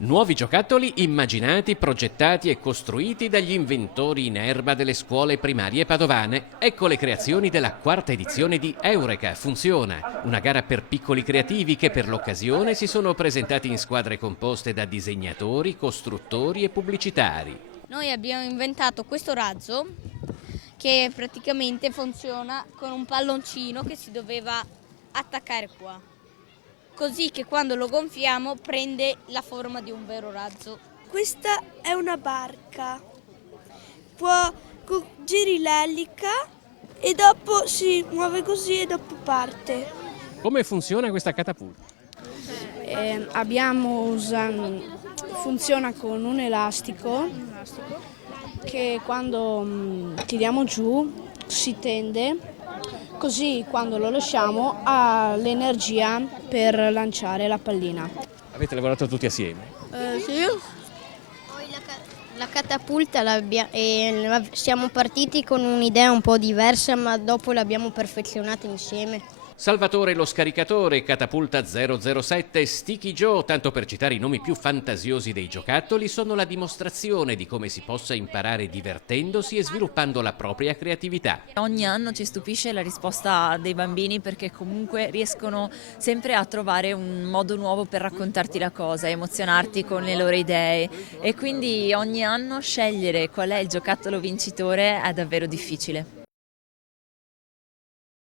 Nuovi giocattoli immaginati, progettati e costruiti dagli inventori in erba delle scuole primarie padovane. Ecco le creazioni della quarta edizione di Eureka Funziona, una gara per piccoli creativi che per l'occasione si sono presentati in squadre composte da disegnatori, costruttori e pubblicitari. Noi abbiamo inventato questo razzo che praticamente funziona con un palloncino che si doveva attaccare qua, così che quando lo gonfiamo prende la forma di un vero razzo. Questa è una barca, giri l'elica e dopo si muove così e dopo parte. Come funziona questa catapulta? Funziona con un elastico che quando tiriamo giù si tende, così quando lo lasciamo ha l'energia per lanciare la pallina. Avete lavorato tutti assieme? Sì. La catapulta siamo partiti con un'idea un po' diversa, ma dopo l'abbiamo perfezionata insieme. Salvatore lo scaricatore, Catapulta 007, Sticky Joe, tanto per citare i nomi più fantasiosi dei giocattoli, sono la dimostrazione di come si possa imparare divertendosi e sviluppando la propria creatività. Ogni anno ci stupisce la risposta dei bambini perché comunque riescono sempre a trovare un modo nuovo per raccontarti la cosa, emozionarti con le loro idee e quindi ogni anno scegliere qual è il giocattolo vincitore è davvero difficile.